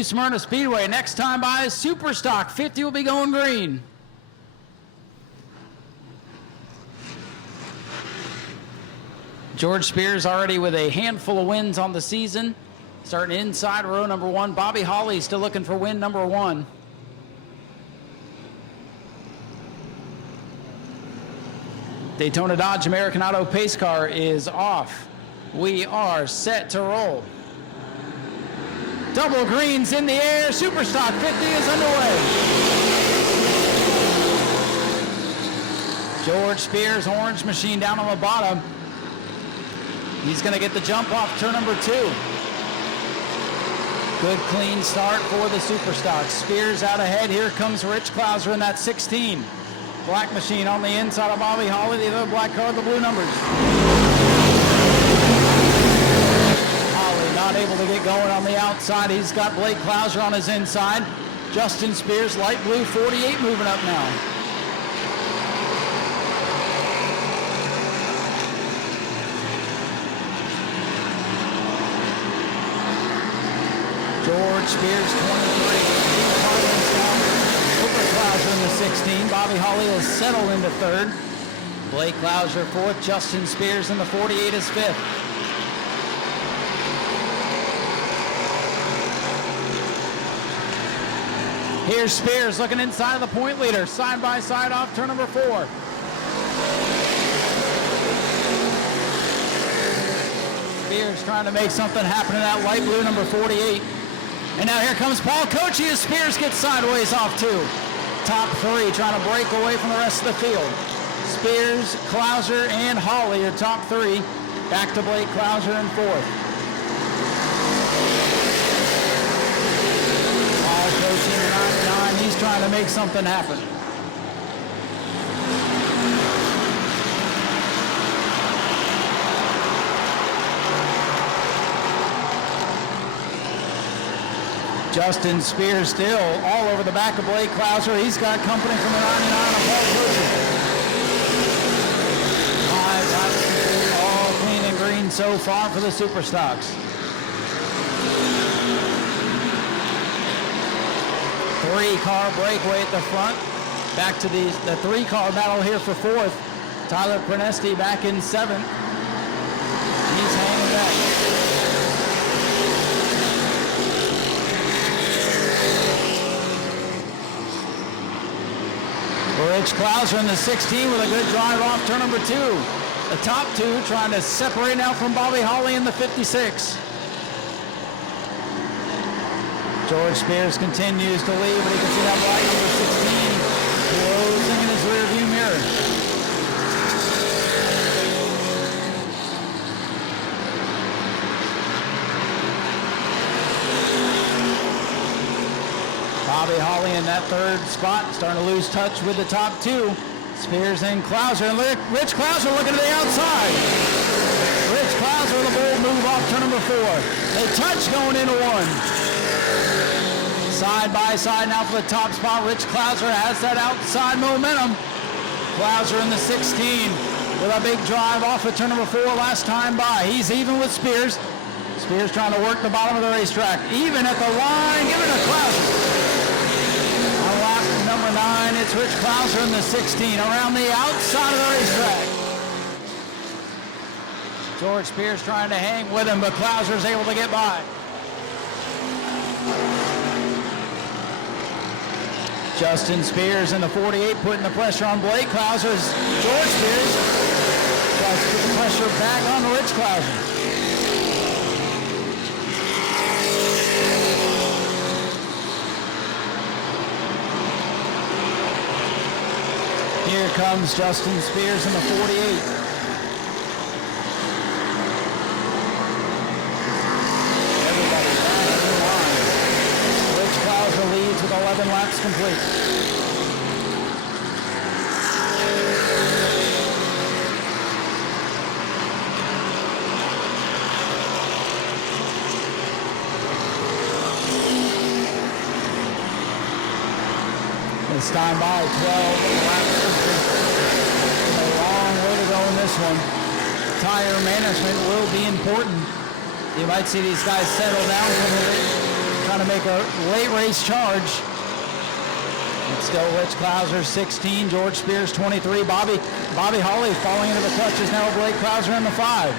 New Smyrna Speedway. Next time by is Superstock. 50 will be going green. George Spears already with a handful of wins on the season. Starting inside row number 1. Bobby Holly still looking for win number 1. Daytona Dodge American Auto pace car is off. We are set to roll. Double greens in the air. Superstock 50 is underway. George Spears, orange machine down on the bottom. He's going to get the jump off turn number 2. Good clean start for the Superstock. Spears out ahead. Here comes Rich Klauser in that 16. Black machine on the inside of Bobby Holly. The other black car, the blue numbers. Holly not able to get going on the outside. He's got Blake Klauser on his inside. Justin Spears, light blue 48, moving up now. George Spears, 23. Klauser in the 16. Bobby Holly has settled into 3rd. Blake Klauser 4th. Justin Spears in the 48 is 5th. Here's Spears looking inside of the point leader. Side by side off turn number 4. Spears trying to make something happen in that light blue number 48. And now here comes Paul Kochi as Spears gets sideways off 2. Top 3 trying to break away from the rest of the field. Spears, Klauser, and Holly are top 3. Back to Blake Klauser in 4th. Paul Kochi in the 99. He's trying to make something happen. Justin Spears still all over the back of Blake Klauser. He's got company from the 99 of Paul Kochi. 5 laps, all clean and green so far for the Superstocks. 3-car breakaway at the front. Back to the 3-car battle here for 4th. Tyler Prenesti back in 7th. He's hanging back. Rich Klauser in the 16 with a good drive off turn number 2. The top 2 trying to separate now from Bobby Holly in the 56. George Spears continues to lead, but he can see that light number 16 closing in his rearview mirror. Bobby Holly in that 3rd spot, starting to lose touch with the top 2. Spears and Klauser, and Rich Klauser looking to the outside. Rich Klauser with a bold move off turn number 4. They touch going into 1. Side by side now for the top spot. Rich Klauser has that outside momentum. Klauser in the 16 with a big drive off of turn number 4 last time by. He's even with Spears. Spears trying to work the bottom of the racetrack. Even at the line, giving it to Klauser. Number 9, it's Rich Klauser in the 16 around the outside of the racetrack. George Spears trying to hang with him, but Klauser's able to get by. Justin Spears in the 48 putting the pressure on Blake Klauser. George Spears tries to put the pressure back on Rich Klauser. Here comes Justin Spears in the 48. Everybody back in line. Rich Klauser leads with 11 laps complete. This time by 12 laps. A long way to go in this one. Tire management will be important. You might see these guys settle down a little bit, trying to make a late race charge. It's still Rich Clouser, 16, George Spears, 23. Bobby Holly falling into the clutches now. Blake Clouser in the 5.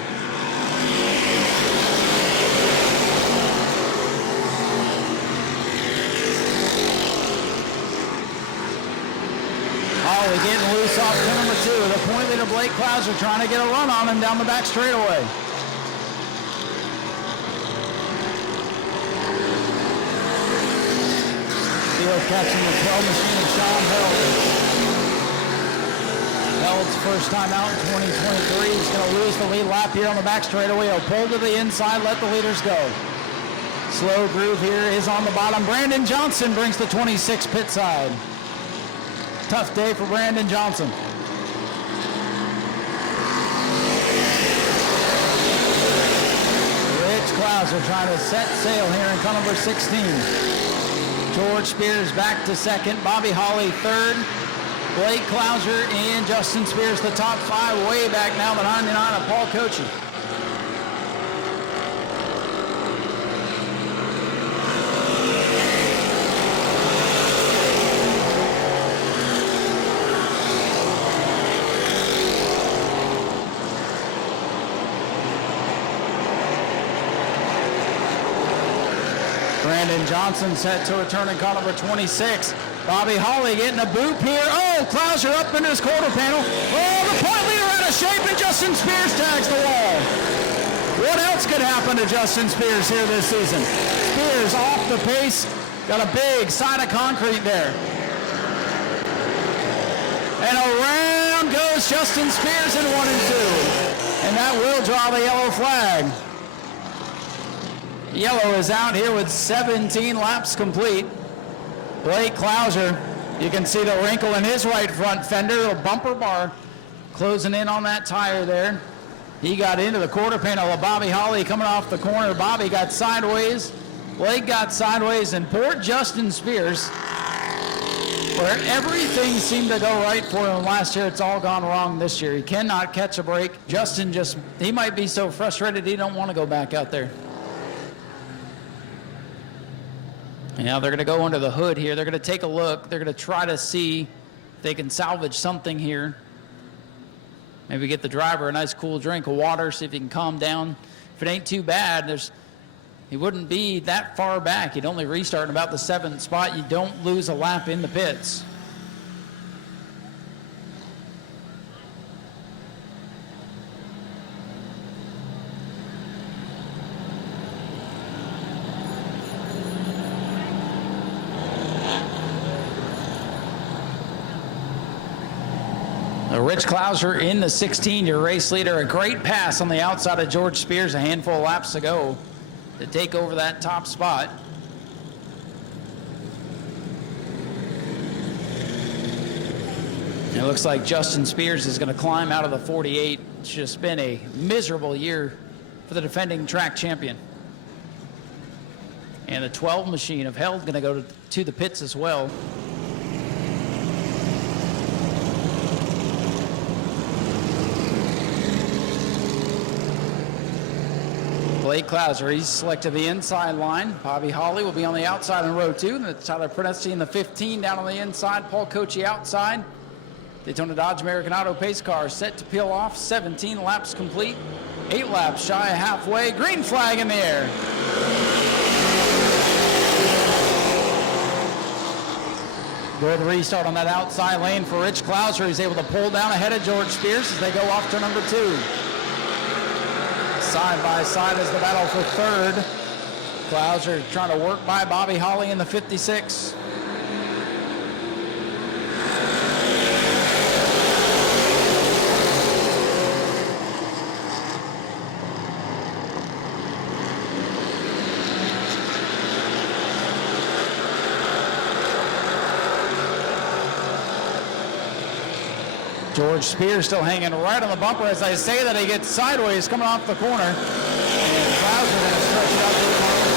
Holly getting loose off to number 2. The point leader Blake Clouser trying to get a run on him down the back straightaway. Field catching the tail machine of Sean Held. Held's first time out in 2023. He's going to lose the lead lap here on the back straightaway. He'll pull to the inside, let the leaders go. Slow groove here is on the bottom. Brandon Johnson brings the 26 pit side. Tough day for Brandon Johnson. Rich Clouser trying to set sail here in car number 16. George Spears back to second. Bobby Holly third. Blake Clouser and Justin Spears the top 5. Way back now, the 99 of Paul Couture. Brandon Johnson set to return in car number 26. Bobby Holly getting a boot here. Oh, Clouser up into his quarter panel. Oh, the point leader out of shape, and Justin Spears tags the wall. What else could happen to Justin Spears here this season? Spears off the pace. Got a big side of concrete there. And around goes Justin Spears in 1 and 2. And that will draw the yellow flag. Yellow is out here with 17 laps complete. Blake Clouser, you can see the wrinkle in his right front fender, a bumper bar closing in on that tire there. He got into the quarter panel of Bobby Holly coming off the corner. Bobby got sideways, Blake got sideways, and poor Justin Spears, where everything seemed to go right for him last year, it's all gone wrong this year. He cannot catch a break. Justin he might be so frustrated he don't want to go back out there. Now they're going to go under the hood here. They're going to take a look. They're going to try to see if they can salvage something here. Maybe get the driver a nice cool drink of water, see if he can calm down. If it ain't too bad, he wouldn't be that far back. He'd only restart in about the 7th spot. You don't lose a lap in the pits. Rich Clouser in the 16, your race leader. A great pass on the outside of George Spears a handful of laps to go to take over that top spot. It looks like Justin Spears is going to climb out of the 48. It's just been a miserable year for the defending track champion. And the 12 machine of Held going to go to the pits as well. Blake Clouser, he's selected the inside line. Bobby Holly will be on the outside in row 2. That's Tyler Prudesty in the 15 down on the inside. Paul Couture outside. Daytona Dodge American Auto pace car set to peel off. 17 laps complete. 8 laps shy of halfway. Green flag in the air. Good restart on that outside lane for Rich Clouser. He's able to pull down ahead of George Spears as they go off to number 2. Side by side is the battle for third. Clouser trying to work by Bobby Holly in the 56. George Spears still hanging right on the bumper. As I say that, he gets sideways coming off the corner. And Clouser going to stretch it out to the corner.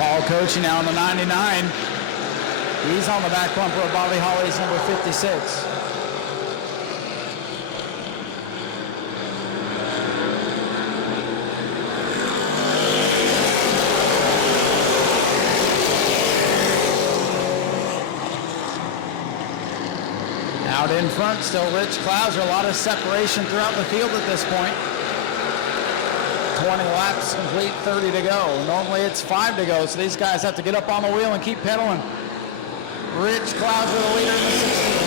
Paul Couture now in the 99. He's on the back bumper of Bobby Holly's number 56. in front still Rich Clouser. A lot of separation throughout the field at this point. 20 laps complete, 30 to go. Normally it's 5 to go, so these guys have to get up on the wheel and keep pedaling. Rich Clouser, the leader in the 16.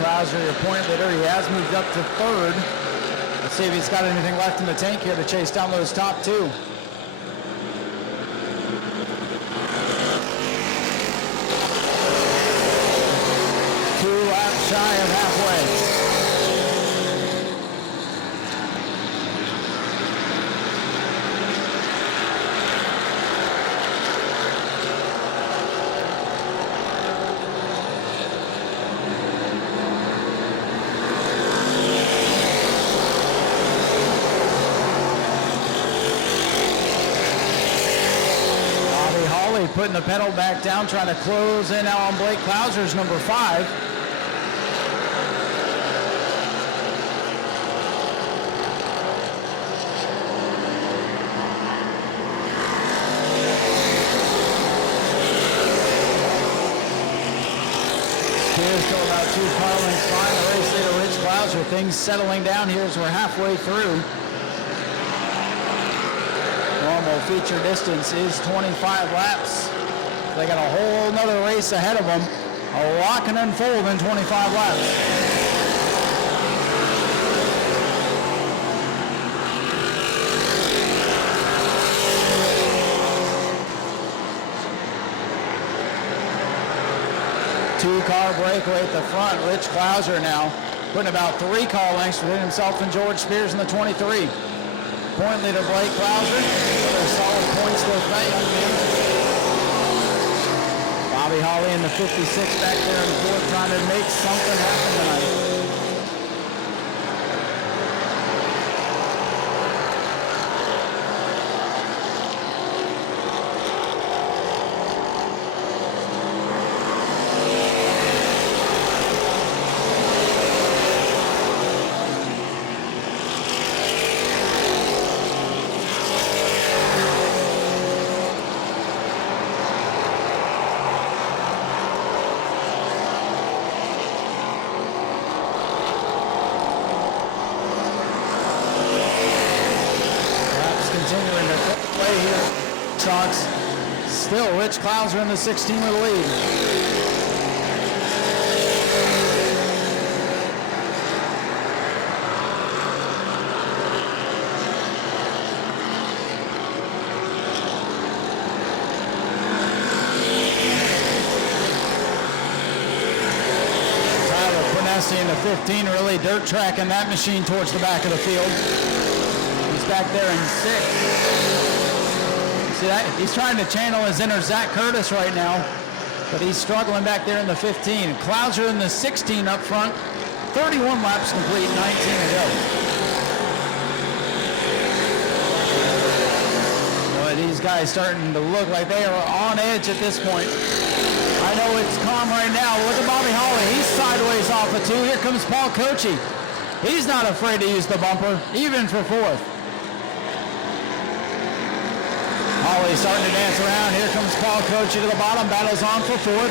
Clouser, your point leader, he has moved up to third. Let's see if he's got anything left in the tank here to chase down those top two. 2 laps shy of halfway. Putting the pedal back down, trying to close in now on Blake Clouser's number 5. Spears still about 2 car lengths behind the race leader Rich Clouser. Things settling down here as we're halfway through. Normal feature distance is 25 laps. They got a whole nother race ahead of them. A lot can unfold in 25 laps. Two-car breakaway at the front. Rich Clouser now putting about 3 car lengths between himself and George Spears in the 23. Point leader Blake Clouser. Another solid points for that young man. Bobby Holly in the 56 back there in fourth, trying to make something happen tonight. Still Rich Clouser in the 16 with the lead. Tyler Panesi in the 15, really dirt tracking that machine towards the back of the field. He's back there in 6th. See that? He's trying to channel his inner Zach Curtis right now, but he's struggling back there in the 15. Clouser in the 16 up front. 31 laps complete, 19 to go. Boy, these guys starting to look like they are on edge at this point. I know it's calm right now. Look at Bobby Holly. He's sideways off of 2. Here comes Paul Kochi. He's not afraid to use the bumper, even for 4th. Holly starting to dance around. Here comes Paul Kochi to the bottom. Battles on for 4th.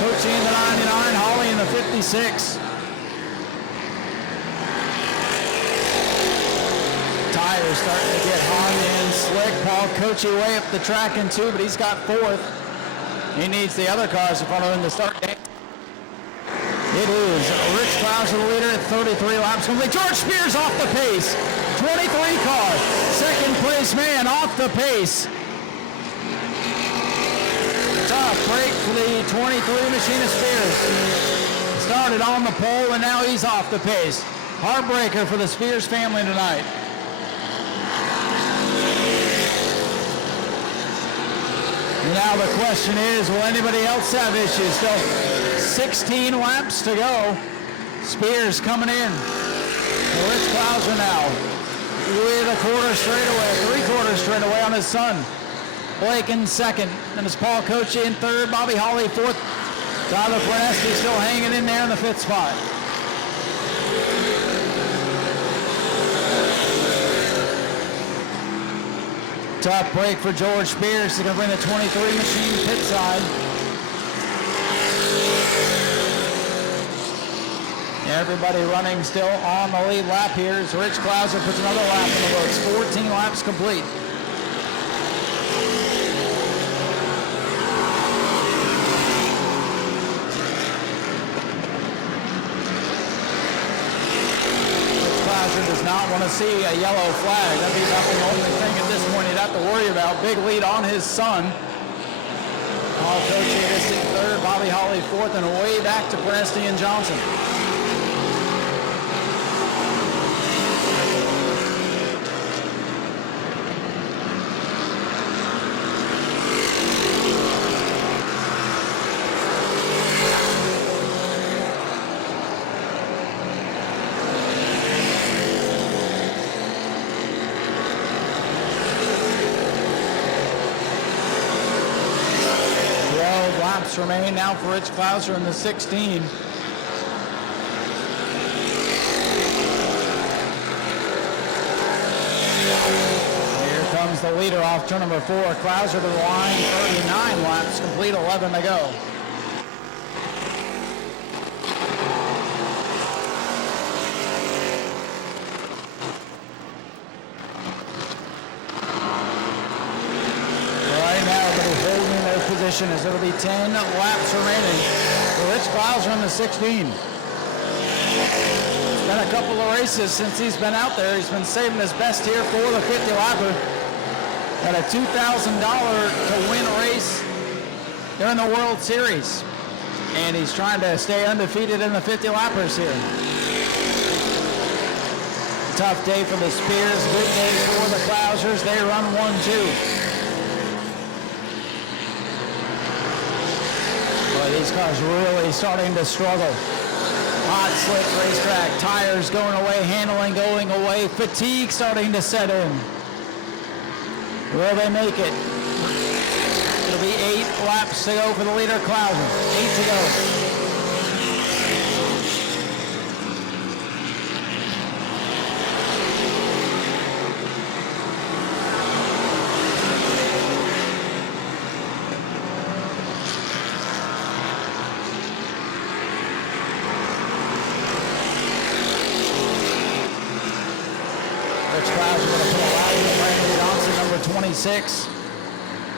Kochi in the 99. Holly in the 56. Tires starting to get hot and slick. Paul Kochi way up the track in 2, but he's got 4th. He needs the other cars in front of him to start dancing. It is Rich Clouser, the leader at 33 laps complete. George Spears off the pace. 23 car. Second place man off the pace. Tough break for the 23 Machinist Spears. Started on the pole and now he's off the pace. Heartbreaker for the Spears family tonight. Now the question is, will anybody else have issues? Still 16 laps to go. Spears coming in. Rich Klauser now with a quarter straightaway, 3/4 straightaway on his son. Blake in second. Then it's Paul Cochi in third. Bobby Holly fourth. Tyler Presti still hanging in there in the fifth spot. Tough break for George Spears. He's going to bring the 23 machine pit side. Everybody running still on the lead lap here as Rich Klauser puts another lap in the books. 14 laps complete. Does not want to see a yellow flag. That'd be about the only thing at this point he'd have to worry about. Big lead on his son. Paul Cochi is in third, Bobby Holly fourth, and way back to Presti and Johnson. Remain now for Rich Klauser in the 16. Here comes the leader off turn number 4. Klauser to the line, 39 laps complete, 11 to go. As it'll be 10 laps remaining for Rich Klauser on the 16. It's been a couple of races since he's been out there. He's been saving his best here for the 50 lapper. Got a $2,000 to win race during the World Series. And he's trying to stay undefeated in the 50 lappers here. Tough day for the Spears, good day for the Klausers. They run 1-2. These cars really starting to struggle. Hot, slick racetrack, tires going away, handling going away, fatigue starting to set in. Will they make it? It'll be 8 laps to go for the leader, Klauser. 8 to go.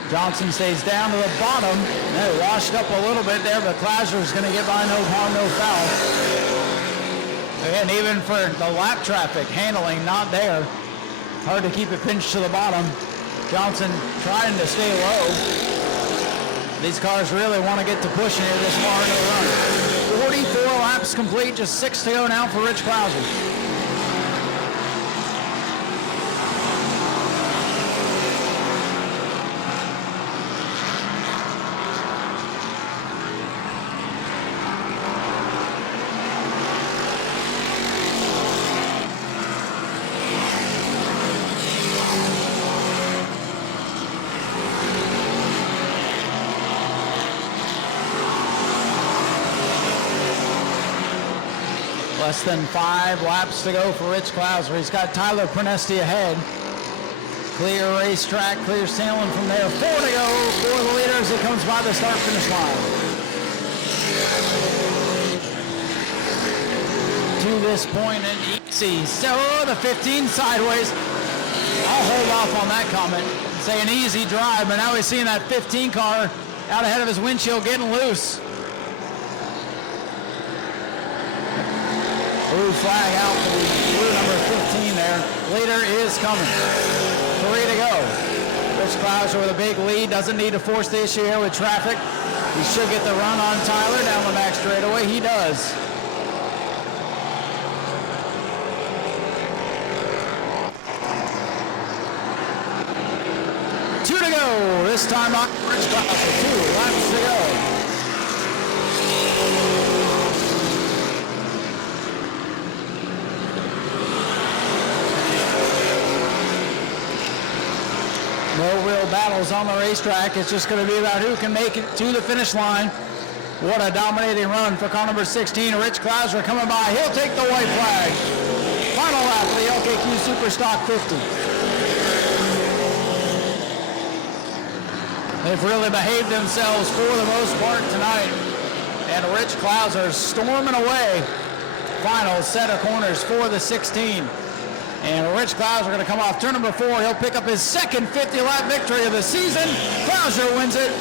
Johnson stays down to the bottom. They washed up a little bit there, but Klauser is going to get by no harm, no foul. Again, even for the lap traffic, handling not there. Hard to keep it pinched to the bottom. Johnson trying to stay low. These cars really want to get to pushing here this far into the run. 44 laps complete, just 6 to go now for Rich Klauser. Less than 5 laps to go for Rich Klauser. He's got Tyler Presti ahead. Clear racetrack, clear sailing from there. 4 to go for the leader as he comes by the start-finish line. To this point, an easy. So the 15 sideways. I'll hold off on that comment. Say an easy drive, but now he's seeing that 15 car out ahead of his windshield getting loose. Blue flag out for the blue number 15 there. Leader is coming. 3 to go. Rich Klauser with a big lead. Doesn't need to force the issue here with traffic. He should get the run on Tyler down the back straightaway. He does. to go. This time on Rich Klauser. 2 laps to go. No real battles on the racetrack. It's just going to be about who can make it to the finish line. What a dominating run for car number 16. Rich Klauser coming by. He'll take the white flag. Final lap for the LKQ Super Stock 50. They've really behaved themselves for the most part tonight. And Rich Klauser storming away. Final set of corners for the 16. And Rich Klauser going to come off turn number 4. He'll pick up his second 50-lap victory of the season. Klauser wins it.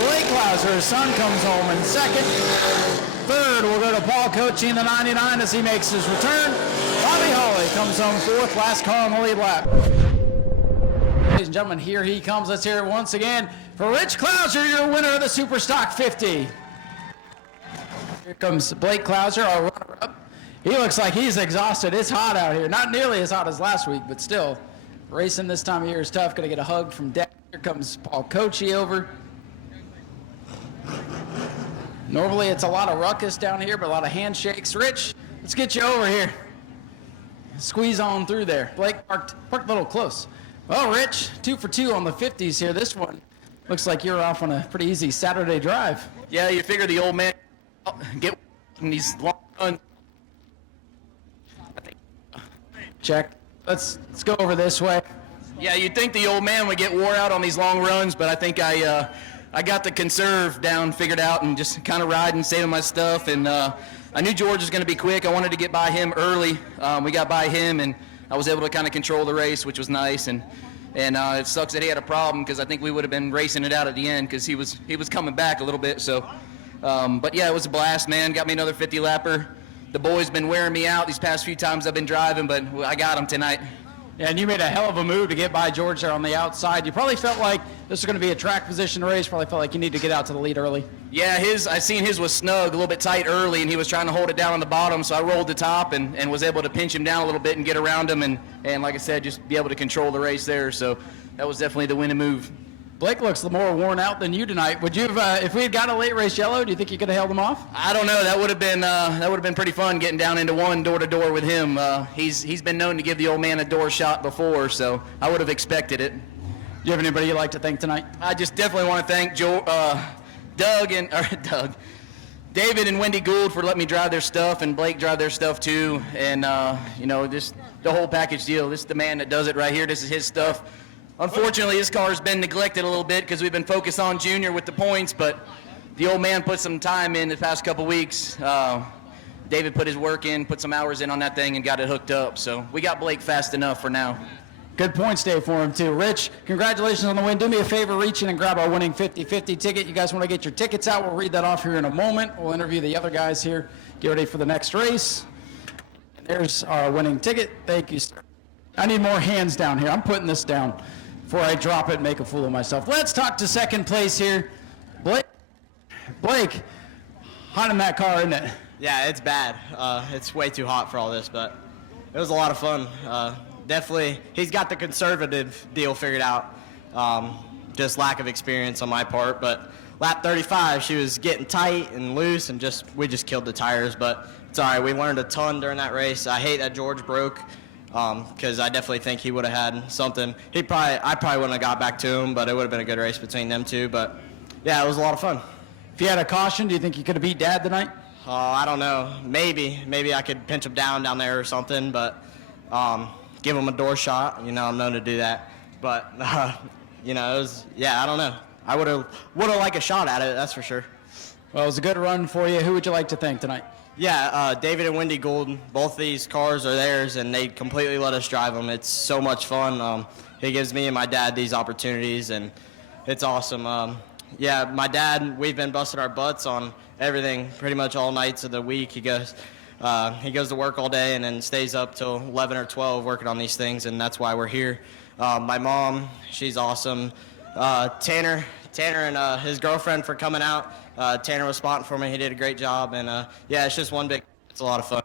Blake Klauser, his son, comes home in second. Third will go to Paul Coaching, the 99, as he makes his return. Bobby Hawley comes home fourth, last car on the lead lap. Ladies and gentlemen, here he comes. Let's hear it once again for Rich Klauser, your winner of the Super Stock 50. Here comes Blake Klauser, our runner-up. He looks like he's exhausted. It's hot out here. Not nearly as hot as last week, but still. Racing this time of year is tough. Going to get a hug from Dad. Here comes Paul Coachy over. Normally it's a lot of ruckus down here, but a lot of handshakes. Rich, let's get you over here. Squeeze on through there. Blake parked a little close. Well, Rich, 2 for 2 on the 50s here. This one looks like you're off on a pretty easy Saturday drive. Yeah, you figure the old man get in these long runs. Check. Let's go over this way. Yeah, you'd think the old man would get wore out on these long runs, but I think I got the conserve down, figured out, and just kind of riding, saving my stuff. And I knew George was going to be quick. I wanted to get by him early. We got by him, and I was able to kind of control the race, which was nice. And it sucks that he had a problem because I think we would have been racing it out at the end because he was coming back a little bit. So, but yeah, it was a blast, man. Got me another 50-lapper. The boys been wearing me out these past few times I've been driving, but I got them tonight. Yeah, and you made a hell of a move to get by George there on the outside. You probably felt like this was going to be a track position race. Probably felt like you needed to get out to the lead early. Yeah, I seen his was snug, a little bit tight early, and he was trying to hold it down on the bottom, so I rolled the top and was able to pinch him down a little bit and get around him and like I said, just be able to control the race there. So that was definitely the winning move. Blake looks more worn out than you tonight. Would you have, if we had got a late race yellow, do you think you could have held him off? I don't know. That would have been pretty fun getting down into one door to door with him. He's been known to give the old man a door shot before, so I would have expected it. Do you have anybody you'd like to thank tonight? I just definitely want to thank David and Wendy Gould for letting me drive their stuff, and Blake drive their stuff too, and just the whole package deal. This is the man that does it right here. This is his stuff. Unfortunately, his car has been neglected a little bit because we've been focused on Junior with the points, but the old man put some time in the past couple weeks. David put his work in, put some hours in on that thing, and got it hooked up. So we got Blake fast enough for now. Good points day for him, too. Rich, congratulations on the win. Do me a favor, reach in and grab our winning 50-50 ticket. You guys want to get your tickets out? We'll read that off here in a moment. We'll interview the other guys here. Get ready for the next race. And there's our winning ticket. Thank you, sir. I need more hands down here. I'm putting this down before I drop it and make a fool of myself. Let's talk to second place here. Blake, hot in that car, isn't it? Yeah, it's bad. It's way too hot for all this, but it was a lot of fun. Definitely, he's got the conservative deal figured out. Just lack of experience on my part, but lap 35, she was getting tight and loose, and we just killed the tires, but it's all right. We learned a ton during that race. I hate that George broke, because I definitely think he would have had something. I probably wouldn't have got back to him, but it would have been a good race between them two. But yeah, it was a lot of fun. If you had a caution, do you think you could have beat Dad tonight? I don't know. Maybe I could pinch him down there or something, but give him a door shot. I'm known to do that. But it was, I don't know. I would have liked a shot at it. That's for sure. Well, it was a good run for you. Who would you like to thank tonight? Yeah, David and Wendy Gould, both these cars are theirs, and they completely let us drive them. It's so much fun. He gives me and my dad these opportunities, and it's awesome. My dad, we've been busting our butts on everything pretty much all nights of the week. He goes to work all day and then stays up till 11 or 12 working on these things, and that's why we're here. My mom, she's awesome. Tanner and his girlfriend for coming out. Tanner was spotting for me. He did a great job. And, it's just it's a lot of fun.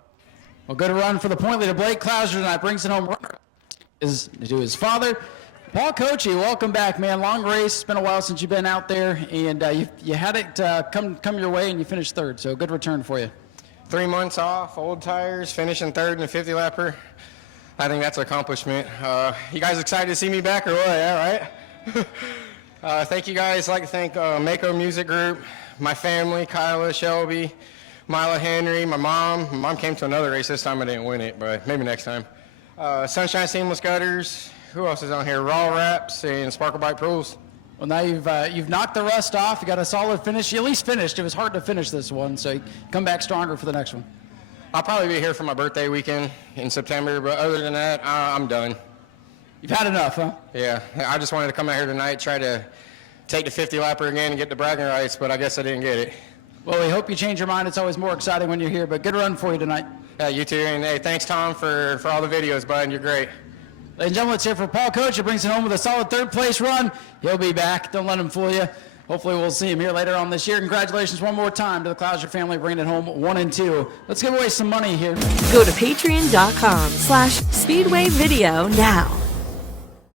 Well, good run for the point leader, Blake Klauser, tonight brings it home to his father. Paul Coachy, welcome back, man. Long race. It's been a while since you've been out there, and you had it come your way, and you finished third. So good return for you. 3 months off, old tires, finishing third in a 50-lapper. I think that's an accomplishment. You guys excited to see me back or what? Yeah, right? Thank you guys. I'd like to thank Mako Music Group, my family, Kyla, Shelby, Mila Henry, my mom. My mom came to another race. This time I didn't win it, but maybe next time. Sunshine Seamless Gutters. Who else is on here? Raw Wraps and Sparkle Bite Pros. Well, now you've knocked the rust off. You got a solid finish. You at least finished. It was hard to finish this one, so you come back stronger for the next one. I'll probably be here for my birthday weekend in September, but other than that, I'm done. You've had enough, huh? Yeah, I just wanted to come out here tonight, try to take the 50-lapper again and get the bragging rights, but I guess I didn't get it. Well, we hope you change your mind. It's always more exciting when you're here, but good run for you tonight. Yeah, you too, and hey, thanks, Tom, for all the videos, bud. You're great. Ladies and gentlemen, let's hear for Paul Coach. He brings it home with a solid third-place run. He'll be back. Don't let him fool you. Hopefully we'll see him here later on this year. Congratulations one more time to the Clouser family, bringing it home 1 and 2. Let's give away some money here. Go to patreon.com/Speedway Video now.